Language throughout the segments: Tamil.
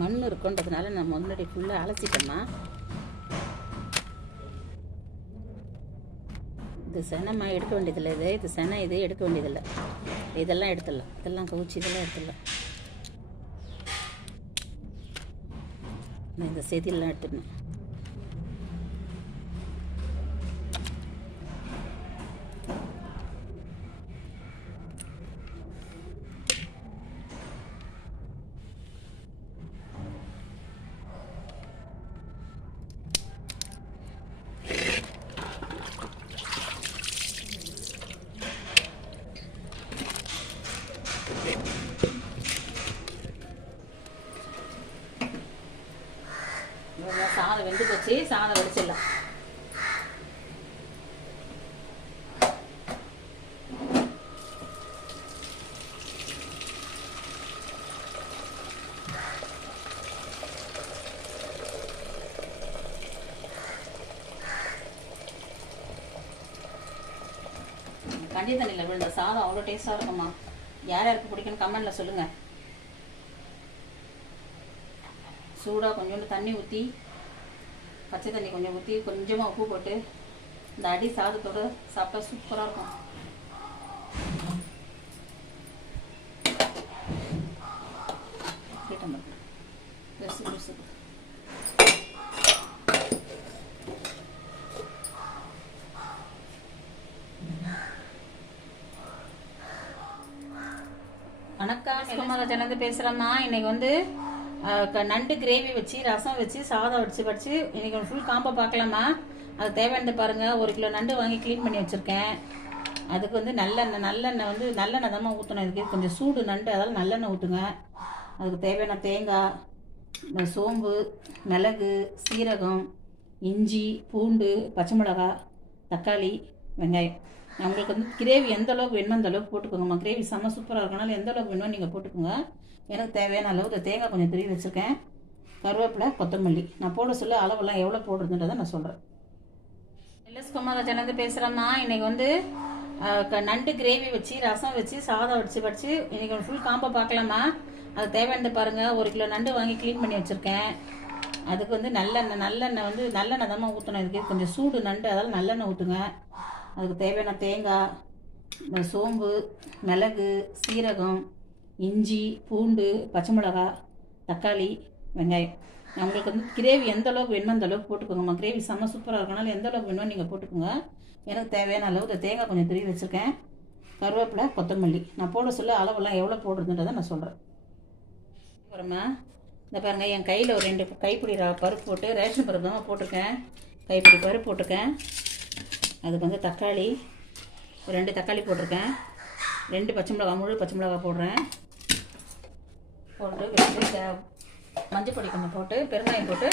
மண் இருக்குன்றதுனால நான் முன்னாடி ஃபுல்லாக அலசிட்டேம்மா இது செனம்மா எடுக்க வேண்டியதில்லை இது. இது செனை இது எடுக்க வேண்டியதில்லை. இதெல்லாம் எடுத்துடலாம். இதெல்லாம் கவுச்சி இதெல்லாம் எடுத்துடலாம். நான் இந்த செதியெல்லாம் எடுத்துடணும். சாதம் வெந்து போச்சு. சாதம் வடிச்சிடலாம். கண்டி தண்ணியில் விழுந்த சாதம் அவ்வளோ டேஸ்ட்டாக இருக்குமா? யார் யாருக்கு பிடிக்குன்னு கமெண்டில் சொல்லுங்கள் சூடாக கொஞ்சோண்டு தண்ணி ஊற்றி பச்சை தண்ணி கொஞ்சம் ஊற்றி கொஞ்சமாக உப்பு போட்டு இந்த அடி சாதத்தோடு சாப்பிட்டா சூப்பராக இருக்கும். வணக்கம் சிவமகஜனந்து பேசுகிறேம்மா இன்னைக்கு வந்து நண்டு கிரேவி வச்சு ரசம் வச்சு சாதம் வச்சு வச்சு இன்னைக்கு ஃபுல் காம்போ பார்க்கலாமா? அது தேவையானது பாருங்கள் ஒரு கிலோ நண்டு வாங்கி க்ளீன் பண்ணி வச்சுருக்கேன். அதுக்கு வந்து நல்லெண்ணெய் நல்லெண்ணெய் வந்து நல்லெண்ணெய் தான் ஊற்றணும் இதுக்கு கொஞ்சம் சூடு நண்டு அதெல்லாம் நல்லெண்ணெய் ஊற்றுங்க அதுக்கு தேவையான தேங்காய் இந்த சோம்பு மிளகு சீரகம் இஞ்சி பூண்டு பச்சை மிளகாய் தக்காளி வெங்காயம். நம்மளுக்கு வந்து கிரேவி எந்த அளவுக்கு வேணுமோ அந்த அளவுக்கு போட்டுக்கோங்கம்மா. கிரேவி செம்ம சூப்பராக இருக்கனால எந்த அளவுக்கு வேணுமோ நீங்கள் போட்டுக்கோங்க. எனக்கு தேவையான அளவு இந்த தேங்காய் கொஞ்சம் துருவி வச்சுருக்கேன். கருவேப்பிலை கொத்தமல்லி. நான் போட சொல்ல அளவெல்லாம் எவ்வளோ போடுறதுன்றதை நான் சொல்கிறேன் எல்எஸ் குமாரஜனந்து பேசுகிறேம்மா இன்றைக்கி வந்து க- நண்டு கிரேவி வச்சு ரசம் வச்சு சாதம் வச்சு வச்சு இன்றைக்கி ஃபுல் காம்போ பார்க்கலாமா அது தேவையானது பாருங்கள் ஒரு கிலோ நண்டு வாங்கி க்ளீன் பண்ணி வச்சுருக்கேன். அதுக்கு வந்து நல்லெண்ணெய் நல்லெண்ணெய் வந்து நல்லெண்ணெய் தான் ஊற்றணும் இதுக்கு கொஞ்சம் சூடு நண்டு அதெல்லாம் நல்லெண்ணெய் ஊற்றுங்க அதுக்கு தேவையான தேங்காய் இந்த சோம்பு மிளகு சீரகம் இஞ்சி பூண்டு பச்சை மிளகாய் தக்காளி வெங்காயம். நம்மளுக்கு வந்து கிரேவி எந்த அளவுக்கு வேணுமோ அந்த அளவுக்கு போட்டுக்கோங்கம்மா. கிரேவி செம்ம சூப்பராக இருக்கனால எந்த அளவுக்கு வேணுமோ நீங்கள் போட்டுக்கோங்க. எனக்கு தேவையான அளவு இந்த தேங்காய் கொஞ்சம் துருவி வச்சுருக்கேன். கருவேப்பிலை கொத்தமல்லி. நான் போட சொல்ல அளவெல்லாம் எவ்வளோ போடுறதுன்றதை நான் சொல்கிறேன் அப்புறமா இந்த பாருங்கள் என் கையில் ஒரு ரெண்டு கைப்பிடி பருப்பு போட்டு ரேஷன் பருப்பு தான் போட்டிருக்கேன். கைப்பிடி பருப்பு போட்டிருக்கேன். அதுக்கு வந்து தக்காளி ஒரு ரெண்டு தக்காளி போட்டிருக்கேன். ரெண்டு பச்சை மிளகா முழு பச்சை மிளகா போடுறேன். போட்டு வச்சு மஞ்சள் பொடி கொஞ்சம் போட்டு பெருங்காயம் போட்டு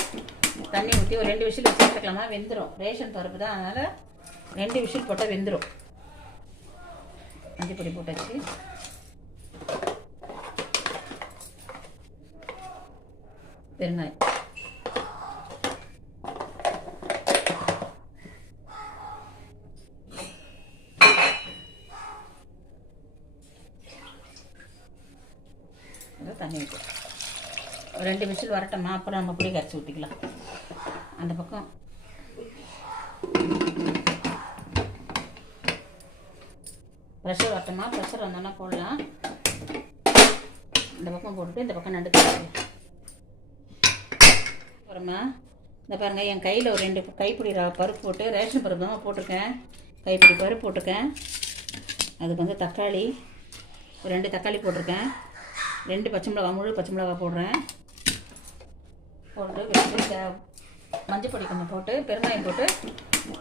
தண்ணி ஊற்றி ஒரு ரெண்டு விசில் வச்சு எடுத்துக்கலாமா? வெந்துடும் ரேஷன் பருப்பு தான். அதனால் ரெண்டு விசில் போட்டால் வெந்துடும் மஞ்சள் பொடி போட்டாச்சு. பெருங்காயம் இதை தண்ணி ஊற்றி ஒரு வரட்டோமா அப்புறம் நம்ம அப்படியே கரைச்சி ஊற்றிக்கலாம் அந்த பக்கம். ப்ரெஷர் வரட்டோமா ப்ரெஷர் வந்தோன்னா போடலாம். இந்த பக்கம் போட்டுட்டு இந்த பக்கம் நடுக்க அப்புறமா இந்த பாருங்கள் என் கையில் ஒரு ரெண்டு கைப்பிடி பருப்பு போட்டு ரேஷன் பருப்பு தான் போட்டிருக்கேன். கைப்பிடி பருப்பு போட்டிருக்கேன். அதுக்கு வந்து தக்காளி. ஒரு ரெண்டு தக்காளி போட்டிருக்கேன். ரெண்டு பச்சை மிளகா முழு பச்சை மிளகா போடுறேன். போட்டு வச்சு மஞ்சள் பொடி கொஞ்சம் போட்டு பெருங்காயம் போட்டு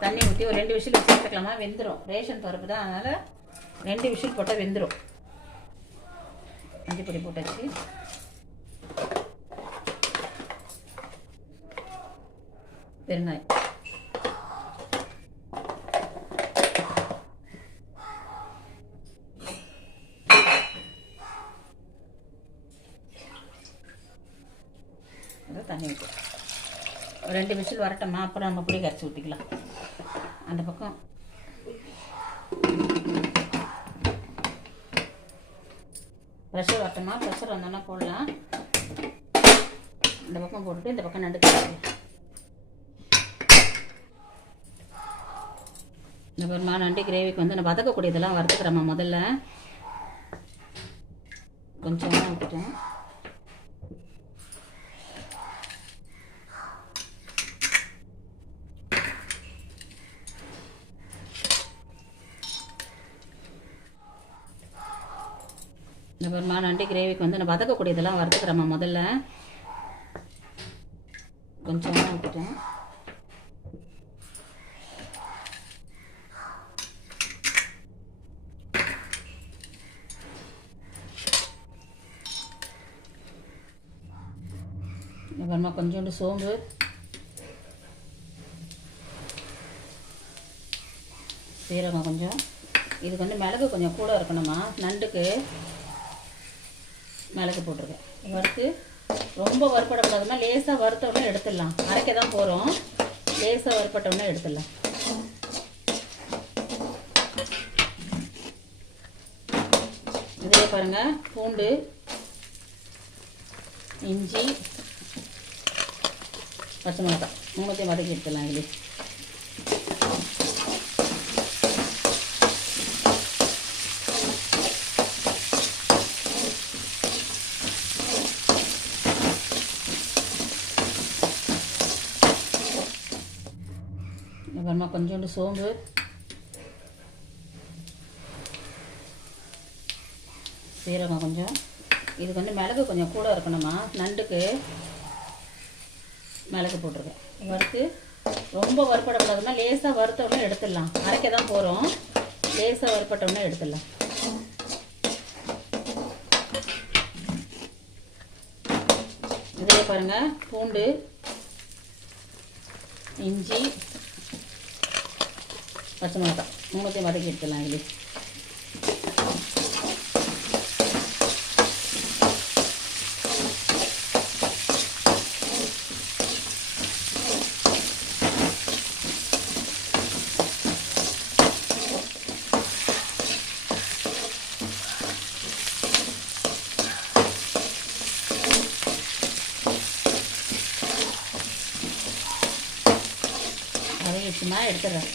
தண்ணி ஊற்றி ஒரு ரெண்டு விசில் வச்சு எடுத்துக்கலாமா? வெந்துடும் ரேஷன் பருப்பு தான். அதனால் ரெண்டு விசில் போட்டால் வெந்துடும் மஞ்சள் பொடி போட்டாச்சு. பெருங்காயம் அதான் தண்ணி ஊற்றி ஒரு வரட்டோமா அப்புறம் நம்ம புளி கரைச்சி ஊற்றிக்கலாம் அந்த பக்கம். ப்ரெஷர் வரட்டோமா ப்ரெஷர் வந்தோன்னா போடலாம். இந்த பக்கம் போட்டுட்டு இந்த பக்கம் நடுக்க இந்த பெருமா நண்டு கிரேவிக்கு வந்து நான் வதக்கக்கூடியதெல்லாம் வறுத்துக்கிறோம்மா முதல்ல. கொஞ்சமாக விட்டுட்டேன் இந்த நண்டு கிரேவிக்கு வந்து நான் வதக்கக்கூடியதெல்லாம் வறுத்துக்கிறேம்மா முதல்ல. கொஞ்சமாக விட்டுட்டேன் அப்புறமா கொஞ்சோண்டு சோம்பு. சீரகம் கொஞ்சம். இதுக்கு வந்து மிளகு கொஞ்சம் கூட இருக்கணுமா நண்டுக்கு மிளகு போட்டிருக்கேன். வறுத்து ரொம்ப வறுப்படக்கூடாதுன்னா லேசாக வறுத்த உடனே எடுத்துடலாம். அரைக்க தான் போகிறோம் லேசாக வறுப்பட்டோடனே எடுத்துடலாம். இதே பாருங்கள் பூண்டு இஞ்சி பச்சை மிளகாய். மூணுத்தையும் வதக்கி எடுத்துடலாம் இதுலேயே அப்புறமா கொஞ்சோண்டு சோம்பு. சீரகம் கொஞ்சம். இதுக்கு வந்து மிளகு கொஞ்சம் கூட இருக்கணுமா? நண்டுக்கு மிளகு போட்டிருக்கேன். வறுத்து ரொம்ப வறுப்படக்கூடாதுன்னா லேசாக வறுத்த உடனே எடுத்துடலாம். அரைக்க தான் போகிறோம் லேசாக வறுப்பட்ட உடனே எடுத்துடலாம். இதில் பாருங்கள் பூண்டு இஞ்சி பச்சை மிளகா மூணுத்தையும் வதக்கி எடுத்துடலாம் இதுலேயே வதங்கிடுச்சுமா எடுத்துடுறேன்.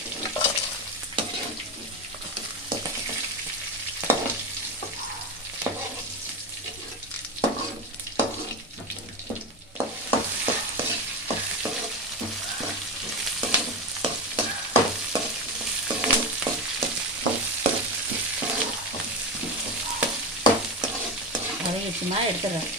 வதங்கிடுச்சுமா எடுத்துடுறேன்.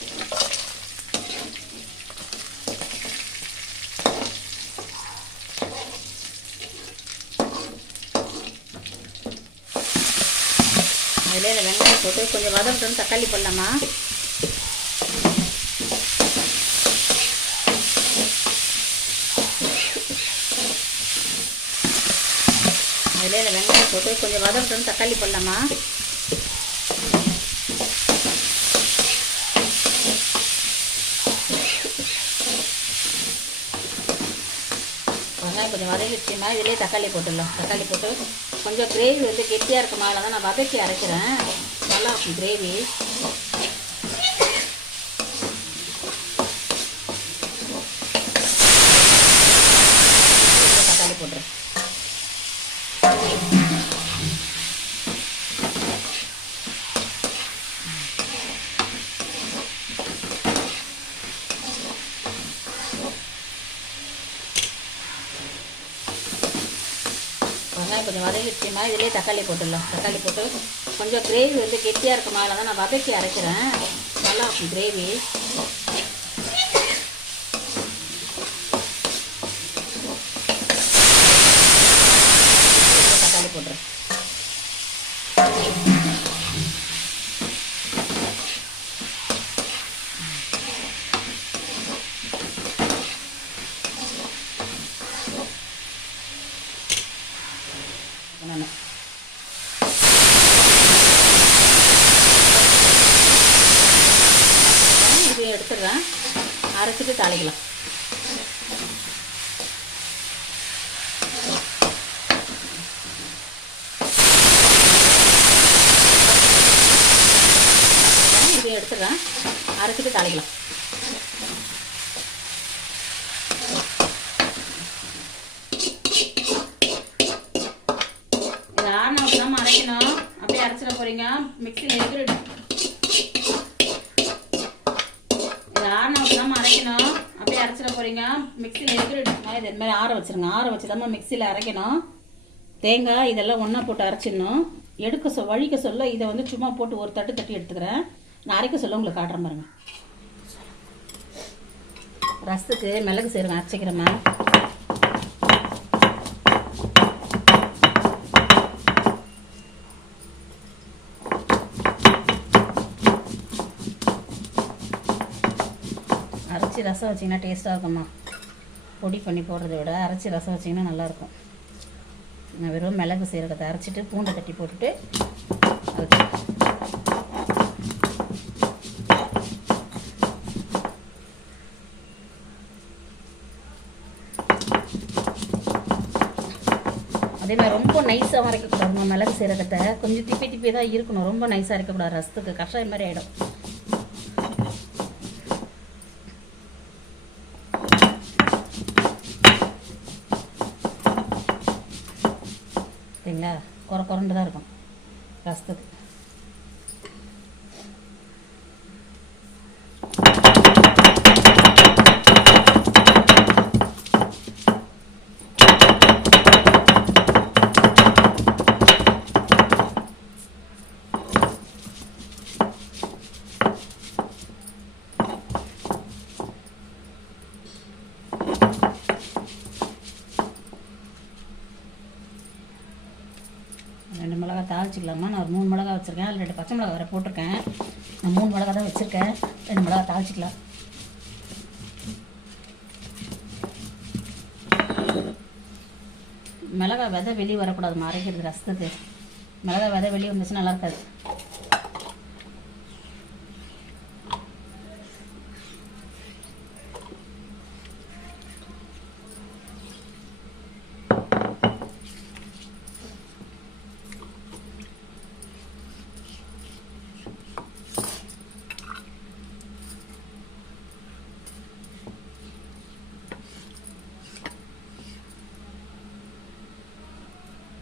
அதிலே இந்த வெங்காயம் போட்டு கொஞ்சம் வதங்கட்டும் தக்காளி போடலாமா? அதிலே இந்த வெங்காயம் போட்டு கொஞ்சம் வதங்கட்டும் தக்காளி போடலாமா வெங்காயம் கொஞ்சம் வதங்கிடுச்சுன்னா இதிலே தக்காளி போட்டுடலாம். தக்காளி போட்டு கொஞ்சம் கிரேவி வந்து கெட்டியாக இருக்குமா அதில் தான் நான் வதக்கி அரைக்கிறேன். நல்லா இருக்கும் கிரேவி தக்காளி போட்டுறேன் வெங்காயம் கொஞ்சம் வதங்கிடுச்சுன்னா இதிலே தக்காளி போட்டுடலாம். தக்காளி போட்டு கொஞ்சம் கிரேவி வந்து கெட்டியாக இருக்குமா? அதில் தான் நான் வதக்கி அரைக்கிறேன். நல்லா இருக்கும் கிரேவி நான் இது எடுத்துடுறேன் அரைச்சிட்டு தாளிக்கலாம். இது எடுத்துடுறேன். அரைச்சிட்டு தாளிக்கலாம் இது ஆன தான் அரைக்கணும் அப்படியே அரைச்சிட போறீங்க மிக்சியில் எதிரிடு இது ஆன தான் அரைக்கணும் அப்படியே அரைச்சிட போறீங்க மிக்சியில் எதிரிடு இது இது மாதிரி ஆற வச்சிருங்க ஆற வச்சு தான் மிக்சியில் அரைக்கணும். தேங்காய் இதெல்லாம் ஒன்றா போட்டு அரைச்சிடணும். எடுக்க சொ வழிக்க சொல்ல இதை வந்து சும்மா போட்டு ஒரு தட்டு தட்டி எடுத்துக்கிறேன். நான் அரைக்க சொல்ல உங்களுக்கு காட்டுறேன் பாருங்க. ரசத்துக்கு மிளகு சீரகம் அரைச்சிக்கிறேம்மா. அரைச்சி ரசம் வச்சிங்கன்னா டேஸ்ட்டாக இருக்கும்மா பொடி பண்ணி போடுறத விட அரைச்சி ரசம் வச்சிங்கன்னா நல்லாயிருக்கும். நான் வெறும் மிளகு சீரகத்தை அரைச்சிட்டு பூண்டை தட்டி போட்டுட்டு அது அதே மாதிரி ரொம்ப நைஸாக அரைக்கக்கூடாது. மிளகு சீரகத்தை கொஞ்சம் திப்பி திப்பி தான் இருக்கணும். ரொம்ப நைஸாக அரைக்கக்கூடாது. ரசத்துக்கு கஷாயம் மாதிரி ஆகிடும் குறை குறண்டு தான் இருக்கும் ரசத்துக்கு ரெண்டு மிளகா தாளிச்சிக்கலாமா நான் ஒரு மூணு மிளகா வச்சுருக்கேன். அதில் ரெண்டு பச்சை மிளகா வேறு போட்டிருக்கேன். நான் மூணு மிளகா தான் வச்சுருக்கேன். ரெண்டு மிளகா தாளிச்சிக்கலாம். மிளகா விதை வெளியே வரக்கூடாது. மறைக்கிறது ரசத்துக்கு. மிளகா விதை வெளியே வந்துச்சுன்னா நல்லா இருக்காது.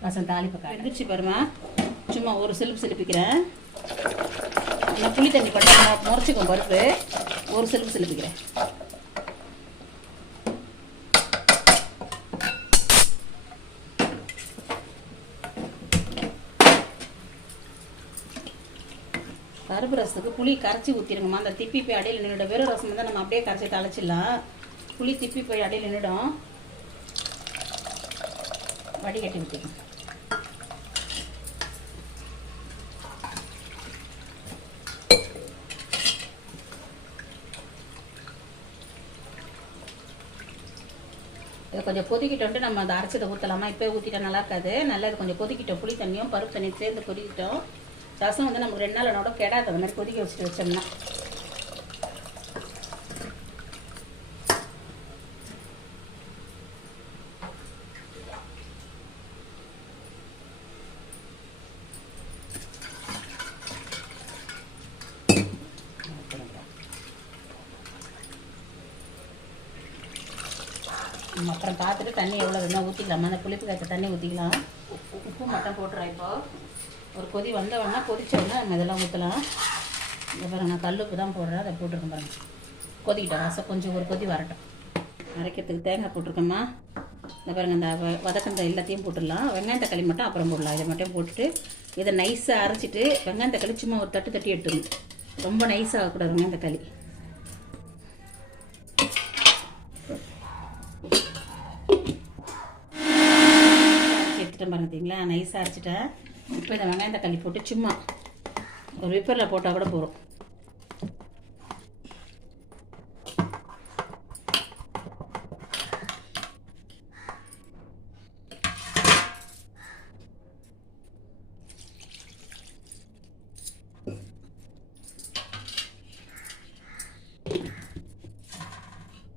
ரசம் தாளிப்பு எடுத்துச்சு பாருமா சும்மா ஒரு சிலுப்பு சிலுப்பிக்கிறேன். நான் புளி தண்ணி பண்ண முறைச்சிக்கும் பருப்பு. ஒரு சிலுப்பு சிலுப்பிக்கிறேன். பருப்பு ரசத்துக்கு புளி கரைச்சி ஊற்றிடுங்கம்மா அந்த திப்பி போய் அடையில் நின்றுடும் வெறும் ரசம் தான் நம்ம அப்படியே கரைச்சி தலைச்சிடலாம் புளி திப்பி போய் அடையில் நின்றுடும் வடிகட்டி ஊற்றிக்கணும் கொஞ்சம் கொதிக்கிட்டோன்ட்டு நம்ம அதை அரைச்சதை ஊற்றலாமா இப்போ ஊற்றிட்டா நல்லா இருக்காது. நல்லா இது கொஞ்சம் கொதிக்கிட்டோம் புளி தண்ணியும் பருப்பு தண்ணியும் சேர்ந்து கொதிக்கிட்டோம் ரசம் வந்து நமக்கு ரெண்டு நாள் என்னோட கெடாது. அந்த மாதிரி கொதிக்க வச்சுட்டு வச்சோம்னா நம்ம அப்புறம் பார்த்துட்டு தண்ணி எவ்வளோ வேணுமோ ஊற்றிக்கலாமா அந்த புளிப்பு காய்ச்ச தண்ணி ஊற்றிக்கலாம் உப்பு மட்டும் போட்டுறேன் இப்போ. ஒரு கொதி வந்த உடனே கொதிச்ச உடனே நம்ம இதெல்லாம் ஊற்றலாம் இந்த பாருங்க நான் கல்லுப்பு தான் போடுறேன். அதை போட்டிருக்கேன் பாருங்க. கொதிக்கிட்டேன் ரசம் கொஞ்சம் ஒரு கொதி வரட்டும். அரைக்கிறதுக்கு தேங்காய் போட்டிருக்கேம்மா. இந்த பாருங்க இந்த வ- வதக்கந்த எல்லாத்தையும் போட்டுடலாம். வெங்காயம் தக்காளி மட்டும் அப்புறம் போடலாம். இதை மட்டும் போட்டுட்டு இதை நைஸாக அரைச்சிட்டு வெங்காயம் தக்காளி சும்மா ஒரு தட்டு தட்டி எடுத்துடணும் ரொம்ப நைஸாக ஆகக்கூடாது வெங்காயம் தக்காளி. அரைச்சிட்டேன் பார்த்தீங்களா நைஸாக அரைச்சிட்டேன். இப்போ இந்த வெங்காயம் தக்காளி போட்டு சும்மா ஒரு விப்பரில் போட்டால் கூட போகிறோம்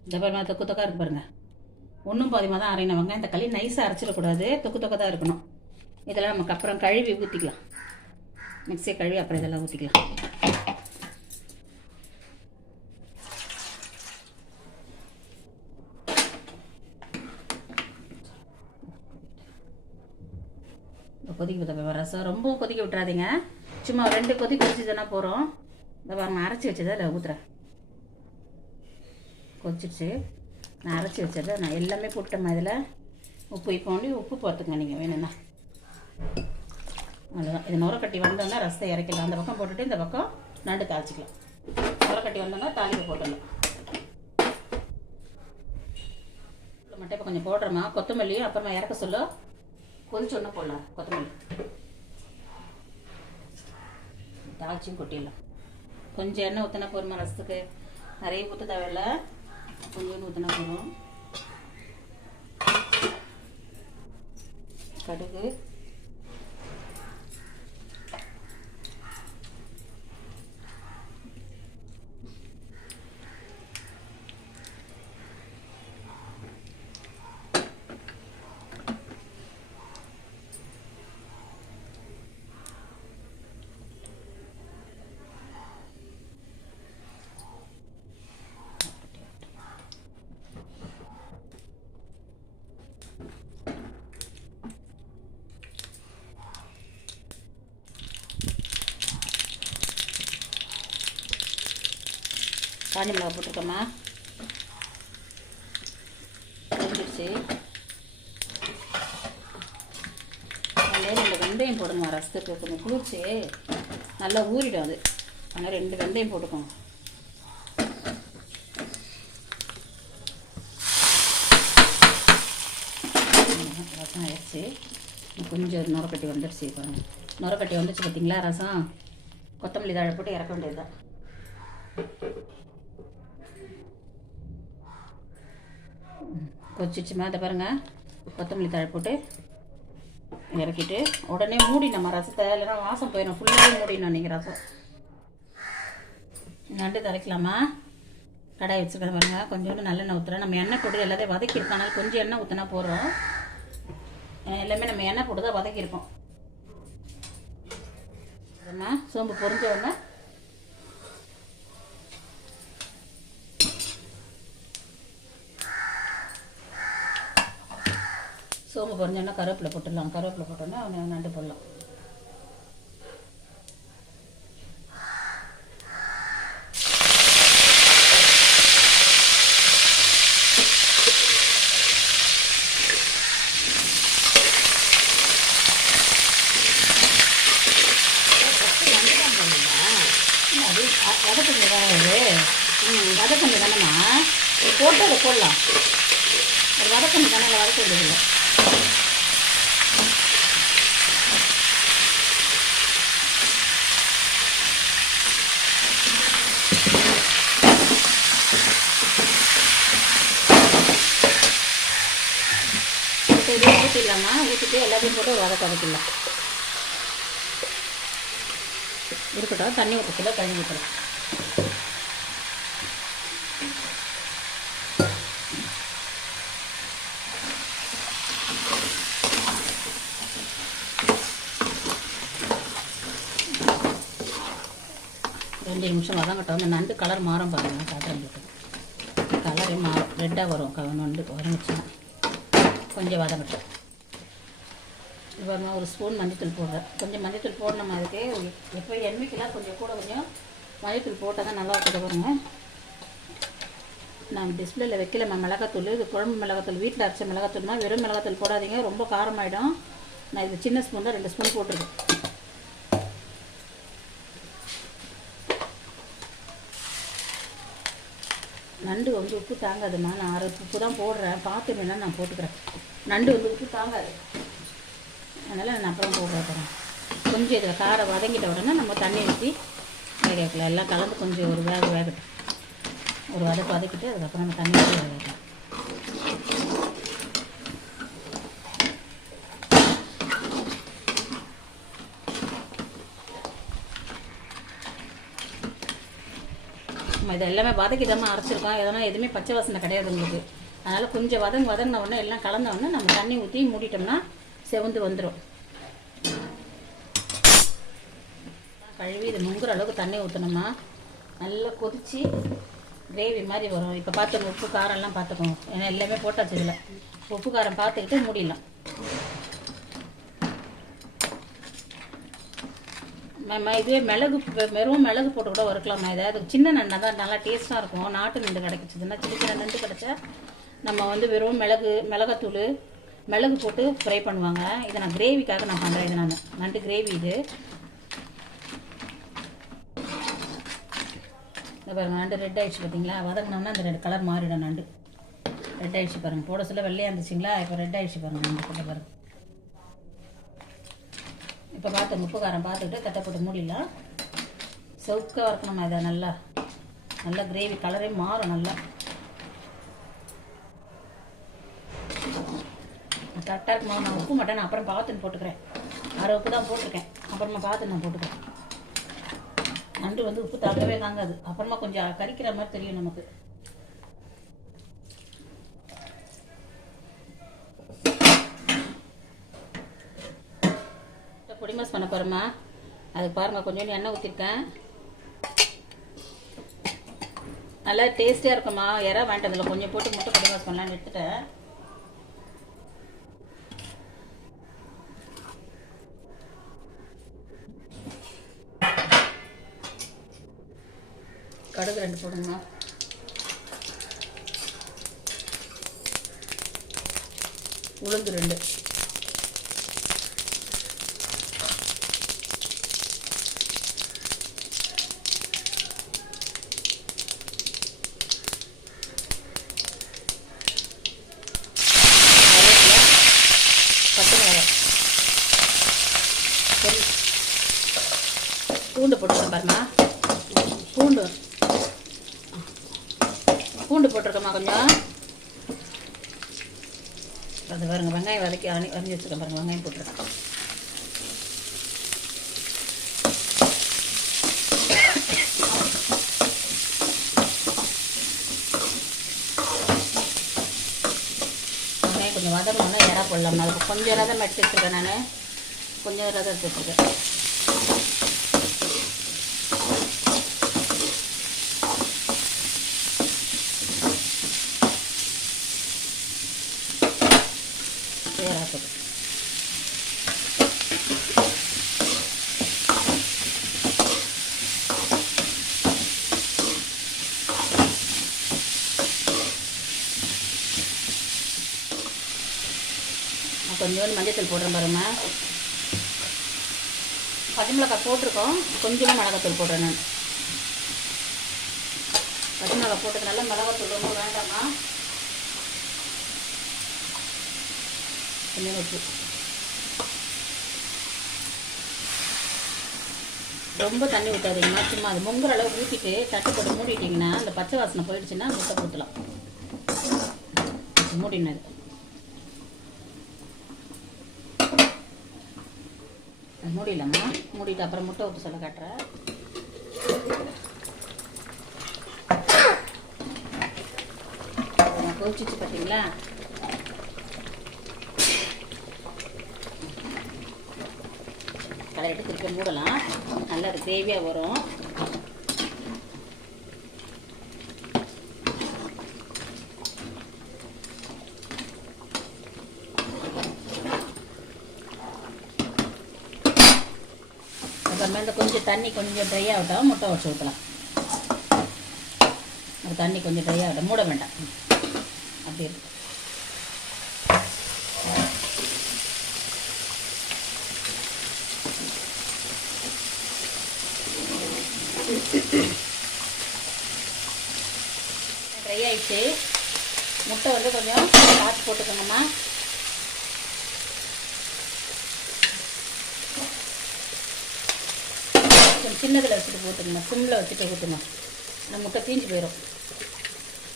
இந்த பாருங்க தொக்கு தொக்கா இருக்கு பாருங்கள் ஒன்றும் பாதிமாக தான் அரையணும் வெங்காயம் தக்காளி நைஸாக அரைச்சிடக்கூடாது. தொக்கு தொக்க தான் இருக்கணும். இதெல்லாம் நமக்கு அப்புறம் கழுவி ஊற்றிக்கலாம் மிக்சியை கழுவி அப்புறம் இதெல்லாம் ஊற்றிக்கலாம் கொதிக்க விட்டா ரசம் ரொம்ப கொதிக்க விட்டுறாதீங்க. சும்மா ரெண்டு கொதி கொதிச்சு தானே போகிறோம் இந்த பாருங்க அரைச்சி வச்சதை அதில் ஊற்றுறேன் கொதிச்சிடுச்சு நான் அரைச்சி வச்சதை நான் எல்லாமே போட்டேன் இதில். உப்பு இப்போ ஒண்டி உப்பு பார்த்துங்க நீங்கள் வேணும்னா. அவ்வளோதான் இது நுரக்கட்டி வந்தோன்னா ரசத்தை இறக்கலாம் அந்த பக்கம் போட்டுட்டு இந்த பக்கம் நண்டு தாளிச்சிக்கலாம். நுரக்கட்டி வந்தோன்னா தாளிக்க போட்டுடலாம். மட்டும் இப்போ கொஞ்சம் போடுறோமா கொத்தமல்லி அப்புறமா இறக்க சொல்ல. கொஞ்சம் ஒன்று போடலாம். கொத்தமல்லி. தாளிச்சியும் கொட்டிடலாம். கொஞ்சம் எண்ணெய் ஊற்றினா போருமா ரசத்துக்கு? நிறைய ஊற்ற தேவையில்ல. கொஞ்சம் ஊற்றினா போகிறோம் கடுகு. காஞ்சி மிளகா போட்டிருக்கோம்மா. வெந்துடுச்சு அதிலே ரெண்டு வெந்தயம் போடுங்க ரசத்துக்கு கொஞ்சம் குளிர்ச்சி. நல்லா ஊறிடும் அது. அதனால் ரெண்டு வெந்தயம் போட்டுக்கோங்க. ரசம் ஆயிடுச்சு. கொஞ்சம் நுரக்கட்டி வந்துடுச்சு இப்போ நுரக்கட்டி வந்துச்சு பார்த்தீங்களா ரசம்? கொத்தமல்லி தாழை போட்டு இறக்க வேண்டியதுதான். கொச்சிச்சுமா அதை பாருங்கள் கொத்தமல்லி தழை போட்டு இறக்கிட்டு உடனே மூடி நம்ம ரசத்தை இல்லைன்னா வாசம் போயிடும். ஃபுல்லாகவே மூடிடணும் நீங்கள் ரசம். நண்டு தரைக்கலாமா கடாய் வச்சுருக்கிற பாருங்கள் கொஞ்சோண்டு நல்லெண்ணெய் ஊற்றுறோம் நம்ம எண்ணெய் போட்டு எல்லாத்தையும் வதக்கியிருக்கோம் அதனால் கொஞ்சம் எண்ணெய் ஊற்றினா போடுறோம் எல்லாமே நம்ம எண்ணெய் போட்டு தான் வதக்கியிருக்கோம். சோம்பு பொறிஞ்ச உடனே சோம்பு பொறிஞ்சோன்னா கருவேப்பிலை போட்டுடலாம். கருவேப்பிலை போட்டோன்னா அவனை நண்டு போடலாம். அது வதக்கஞ்சு தானே இது வதக்கஞ்சு தானேம்மா? போட்டு அதை போடலாம். ஒரு வதக்கஞ்சு தானே வதக்க வேண்டியதில்லை. இதே ஊற்றிடலாமா ஊற்றிட்டு எல்லாத்தையும் போட்டு ஒரு வதக்க வதக்கிடலாம் இருக்கட்டும் தண்ணி ஊற்றல கழுவி ஊற்றலாம் ரெண்டு நிமிஷம் வதங்கட்டும் அந்த நண்டு கலர் மாறும் பாருங்க காட்டுறேன் கலரே மாறும் ரெட்டாக வரும் க- நண்டு வதங்கிச்சுன்னா கொஞ்சம் வதங்கட்டும் இப்போ நான் ஒரு ஸ்பூன் மஞ்சத்தூள் போடுறேன். கொஞ்சம் மஞ்சத்தூள் போடணும் அதுக்கு எப்போ எண்ணெய்க்கெல்லாம் கொஞ்சம் கூட கொஞ்சம் மஞ்சத்தூள் போட்டால் தான் நல்லா இருக்குது பாருங்க. நான் டிஸ்பிளேல வைக்கல மிளகாத்தூள் இது குழம்பு மிளகாத்தூள் வீட்டில் அரைச்ச மிளகாத்தூள்னா வெறும் மிளகாத்தூள் போடாதீங்க ரொம்ப காரமாயிடும். நான் இது சின்ன ஸ்பூன் தான் ரெண்டு ஸ்பூன் போட்டிருக்கேன். நண்டு வந்து உப்பு தாங்காதும்மா. நான் அரை உப்பு தான் போடுறேன். பார்த்து நான் போட்டுக்கிறேன். நண்டு வந்து உப்பு தாங்காது. அதனால் நான் அப்புறம் போடுறேன் கொஞ்சம் இதில் காரம் வதங்கிட்ட உடனே நம்ம தண்ணி ஊற்றி வேக வைக்கலாம். எல்லாம் கலந்து கொஞ்சம் ஒரு வேக வேகட்டும். ஒரு வதக்கு வதக்கிட்டு அதுக்கப்புறம் நம்ம தண்ணி ஊற்றி வேக வைக்கலாம். இதை எல்லாமே வதக்கி அரைச்சிருக்கோம். எதனா எதுவுமே பச்சை வாசனை கிடையாது உங்களுக்கு. அதனால் கொஞ்சம் வதங்க வதங்கின உடனே எல்லாம் கலந்த உடனே நம்ம தண்ணி ஊற்றி மூடிட்டோம்னா செவந்து வந்துடும் கழுவி இது முங்குற அளவுக்கு தண்ணி ஊற்றணுமா நல்லா கொதித்து கிரேவி மாதிரி வரும். இப்போ பார்த்துக்கோங்க உப்பு காரம்லாம் பார்த்துக்கோங்க ஏன்னா எல்லாமே போட்டாச்சு இதில். உப்பு காரம் பார்த்துக்கிட்டு மூடிடலாம். நம்ம இதுவே மிளகு வெறும் மிளகு போட்டு கூட வறுக்கலாமா. அது சின்ன நண்டை தான் நல்லா டேஸ்ட்டாக இருக்கும். நாட்டு நண்டு கிடைச்சிதுன்னா சின்ன சின்ன நண்டு கிடைச்சா நம்ம வந்து வெறும் மிளகு மிளகாத்தூள் மிளகு போட்டு ஃப்ரை பண்ணுவாங்க. இதை நான் கிரேவிக்காக நான் பண்ணுறேன் இது நான் நண்டு கிரேவி இது. இந்த பாருங்க நண்டு ரெட் ஆயிடுச்சு பார்த்தீங்களா வதங்கினோம்னா அந்த ரெட் கலர் மாறிடும் நண்டு. ரெட் ஆயிடுச்சு பாருங்க. போட சொல்ல வெள்ளையாக இருந்துச்சுங்களா? இப்போ ரெட் ஆயிடுச்சு பாருங்க நண்டு போட்ட பாருங்க. இப்போ பார்த்து உப்பு காரம் பார்த்துக்கிட்டு தட்டை போட்டு மூடிடலாம். செவுக்காக இருக்கணுமா இதை நல்லா? நல்லா கிரேவி கலரே மாறும் நல்லா. கரெக்டாக இருக்குமா? நான் உப்பு மட்டும் நான் அப்புறம் பார்த்துன்னு போட்டுக்கிறேன். அரை உப்பு தான் போட்டிருக்கேன். அப்புறமா பார்த்து நான் போட்டுக்கிறேன். நண்டு வந்து உப்பு தாங்கவே தாங்காது. அப்புறமா கொஞ்சம் கறிக்கிற மாதிரி தெரியும் நமக்கு. பொடி அது பாருங்கள் கொஞ்சோண்டு எண்ணெய் ஊற்றிருக்கேன் நல்லா டேஸ்டியாக இருக்குமா? இறா வேண்டதில்ல கொஞ்சம் போட்டு முட்டை கொடுங்க மாஸ் பண்ணலான்னு எடுத்துட்டேன் கடுகு ரெண்டு போடுங்கண்ணா உளுந்து ரெண்டு கருவேப்பிலை, பச்சை மிளகாய் சரி பூண்டு போட்டுருக்கேன் பாருமா பூண்டு பூண்டு போட்டிருக்கேம்மா கொஞ்சம் அது பாருங்க வெங்காயம் வதக்கி அணி அரிஞ்சு பாருங்க வெங்காயம் போட்டிருக்கேன் வெங்காயம் கொஞ்சம் வதங்கணும்னா இறா போடலாம். அதுக்கு கொஞ்சம் ரதம் எடுத்து வச்சுருக்கேன் நான். கொஞ்சம் ரதம் எடுத்து வச்சுருக்கேன் சேராக்குது நான் கொஞ்சோண்டு மஞ்சத்தூள் போடுறேன் பாருங்க. பச்சை மிளகாய் போட்டிருக்கோம். கொஞ்சமாக மிளகாத்தூள் போடுறேன் நான். பச்சை மிளகாய் போட்டதுனால மிளகாத்தூள் ரொம்ப வேண்டாமா? கொஞ்சம் உப்பு. ரொம்ப தண்ணி ஊற்றாதீங்கம்மா சும்மா அது முங்குற அளவு ஊற்றிட்டு தட்டு போட்டு மூடிட்டிங்கன்னா அந்த பச்சை வாசனை போயிடுச்சுன்னா முட்டை ஊற்றலாம் மூடினது அது மூடிடலாமா மூடிட்டு அப்புறம் முட்டை ஊற்ற சொல்ல காட்டுறேன். கொதிச்சிச்சு பார்த்தீங்களா களையிட்டு திருப்பி மூடலாம். நல்லா அது கிரேவியாக வரும் அப்புறமா இந்த கொஞ்சம் தண்ணி கொஞ்சம் ட்ரை ஆகட்டும் முட்டை வச்சு ஊற்றலாம் அது தண்ணி கொஞ்சம் ட்ரை ஆகட்டும் மூட வேண்டாம். அப்படி இருக்கு. ட்ரை ஆயிடுச்சு. முட்டை வந்து கொஞ்சம் பார்த்து போட்டுக்கோங்கம்மா கொஞ்சம் சின்னதில் வச்சுட்டு போட்டுக்கணும் சிம்மில் வச்சுட்டு ஊற்றுமா இந்த முட்டை தீஞ்சு போயிடும்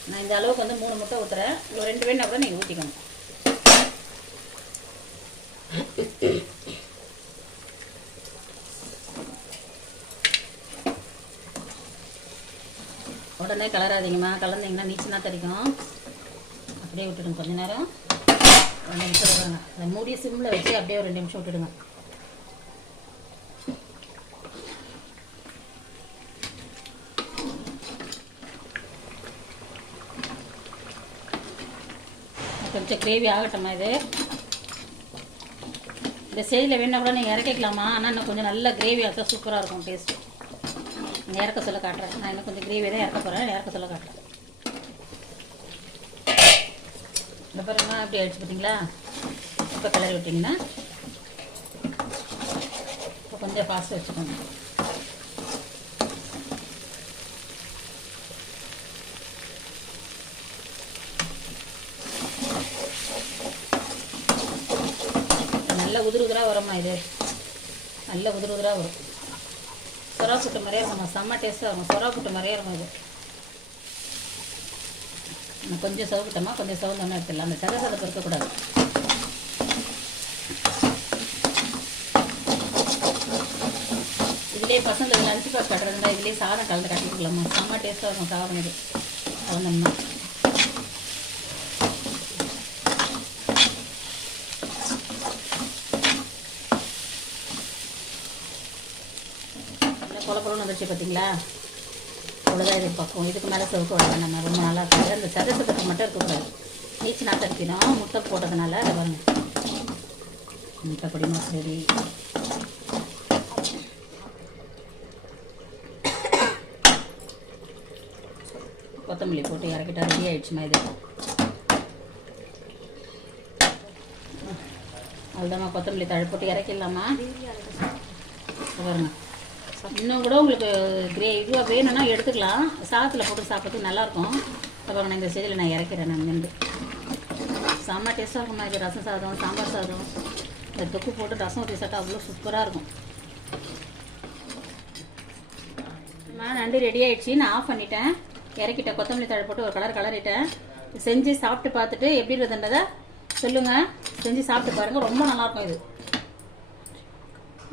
நான் இந்த அளவுக்கு வந்து மூணு முட்டை ஊற்றுறேன் ஒரு ரெண்டு வேணா கூட நீங்கள் ஊற்றிக்கணும் உடனே கலராதிங்கம்மா. கலந்தீங்கன்னா நீச்சனா தடிக்கும் அப்படியே விட்டுடுங்க கொஞ்ச நேரம். ரெண்டு நிமிஷம் விடுங்க அதை மூடி சிம்மில் வச்சு அப்படியே ஒரு ரெண்டு நிமிஷம் விட்டுடுங்க. கொஞ்சம் கிரேவி ஆகட்டும்மா இது. இந்த செய்தியில் வேணா கூட நீங்கள் இறக்கிக்கலாமா? ஆனால் இன்னும் கொஞ்சம் நல்ல கிரேவி ஆச்சா சூப்பராக இருக்கும் டேஸ்ட்டு நான் இறக்க சொல்ல காட்டுறேன். நான் இன்னும் கொஞ்சம் கிரேவி தான் இறக்க போகிறேன் இறக்க சொல்ல காட்டுறேன். இந்த பாருங்க எப்படி ஆயிடுச்சு பார்த்தீங்களா இப்போ கிளறி விட்டிங்கன்னா இப்போ கொஞ்சம் ஃபாஸ்ட்டாக வச்சுக்கோங்க நல்ல உதிர் உதிராக வரும்மா இது. நல்ல உதிர் உதிராக வரும். சொரா புட்டு மாதிரியே இருக்கும் செம்ம டேஸ்ட்டாக இருக்கும். சொரா புட்டு மாதிரியே இருக்கும் இது. கொஞ்சம் சவுக்கிட்டோமா கொஞ்சம் சவுந்தோன்னா எடுத்துடலாம். அந்த சத சதப்பு இருக்கக்கூடாது இதுலேயே பசங்களுக்கு லஞ்ச் பாக்ஸ் கட்டுறதுனா இதுலேயே சாதம் கலந்து கட்டிக்கலாமா செம்ம டேஸ்ட்டாக இருக்கும் சாதம் இது. கலந்தோம்னா நல்லா கொல வந்துருச்சு பார்த்தீங்களா அவ்வளோதான் இது பக்கம் இதுக்கு மேலே சவுக்க விட வேண்டாம் ரொம்ப நல்லா இருக்குது அந்த சதசத்துக்கு மட்டும் இருக்கக்கூடாது. நீச்சு நாட்டு அடிக்கணும் முட்டை போட்டதுனால அதை பாருங்க. முட்டை பொடி சரி கொத்தமல்லி போட்டு இறக்கிட்டா ரெடி ஆயிடுச்சுமா இது? அவ்வளோதாம்மா கொத்தமல்லி தழை போட்டு இறக்கிடலாமா? இதை பாருங்க. இன்னும் கூட உங்களுக்கு கிரே இதுவாக வேணும்னா எடுத்துக்கலாம். சாதத்தில் போட்டு சாப்பிட்றதுக்கு நல்லாயிருக்கும். அப்புறம் நான் இந்த ஸ்டேஜில் நான் இறக்கிறேன் நான் நின்று. செம்ம டேஸ்ட்டாக இருக்குமா இது ரசம் சாதம் சாம்பார் சாதம். இந்த தொக்கு போட்டு ரசம் ஊற்றி சாப்பிட்டா அவ்வளோ சூப்பராக இருக்கும். அம்மா, நண்டு ரெடி ஆகிடுச்சி நான் ஆஃப் பண்ணிட்டேன். இறக்கிட்டேன். கொத்தமல்லி தழை போட்டு ஒரு கலர் கலரிட்டேன் செஞ்சு சாப்பிட்டு பார்த்துட்டு எப்படி இருக்குதுன்றதை சொல்லுங்கள் செஞ்சு சாப்பிட்டு பாருங்கள் ரொம்ப நல்லாயிருக்கும் இது.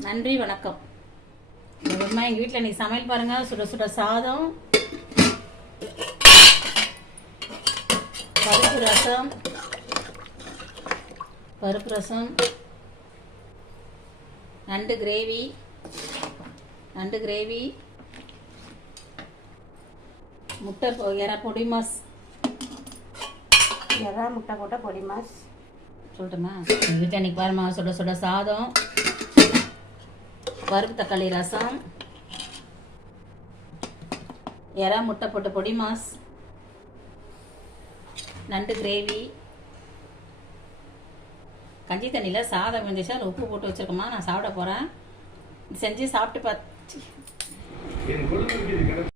நன்றி வணக்கம். அம்மா எங்கள் வீட்டில் இன்னைக்கு சமையல் பாருங்க. சுட சுட சாதம் பருப்பு ரசம் பருப்பு ரசம் நண்டு கிரேவி நண்டு கிரேவி முட்டை பொ- எறா பொடி மாஸ். எறா முட்டை போட்ட பொடி மாஸ். சொல்லட்டுமா? எங்கள் வீட்டில் இன்னைக்கு பாருமா சுட சுட சாதம் பருப்பு தக்காளி ரசம். எறா முட்டை போட்ட பொடி மாஸ். நண்டு கிரேவி. கஞ்சி தண்ணியில் சாதம் வெந்துச்சு அதில் உப்பு போட்டு வச்சுருக்கோமா நான் சாப்பிட போகிறேன் செஞ்சு சாப்பிட்டு பார்த்து